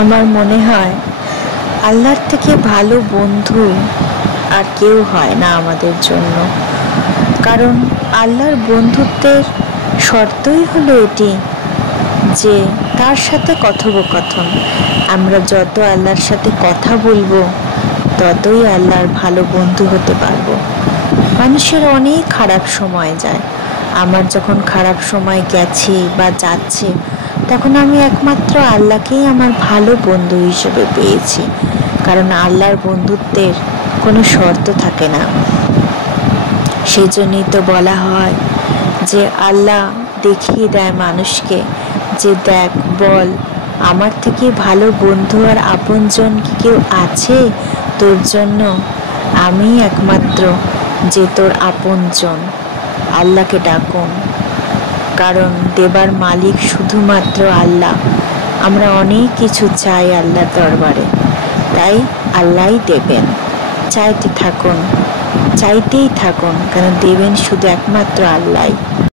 আমার মনে হয় আল্লাহর থেকে ভালো বন্ধু আর কেউ হয় না আমাদের জন্য। কারণ আল্লাহর বন্ধুত্বের শর্তই হলো এটি যে তার সাথে কথোপকথন। আমরা যত আল্লাহর সাথে কথা বলবো ততই আল্লাহর ভালো বন্ধু হতে পারবো। মানুষের অনেক খারাপ সময় যায়। আমার যখন খারাপ সময় গেছে বা যাচ্ছে, তখন আমি একমাত্র আল্লাহকেই আমার ভালো বন্ধু হিসেবে পেয়েছি। কারণ আল্লাহর বন্ধুত্বের কোনো শর্ত থাকে না। সেই জন্যই তো বলা হয় যে আল্লাহ দেখিয়ে দেয় মানুষকে যে দেখ, বল আমার থেকে ভালো বন্ধু আর আপনজন কি কেউ আছে তোর জন্য? আমি একমাত্র যে তোর আপনজন। আল্লাহকে ডাকুন, কারণ দেবার মালিক শুধুমাত্র আল্লাহ। আমরা অনেক কিছু চাই আল্লাহর দরবারে, তাই আল্লাহই দেবেন। চাইতে থাকুন, চাইতেই থাকুন, কারণ দেবেন শুধু একমাত্র আল্লাহ।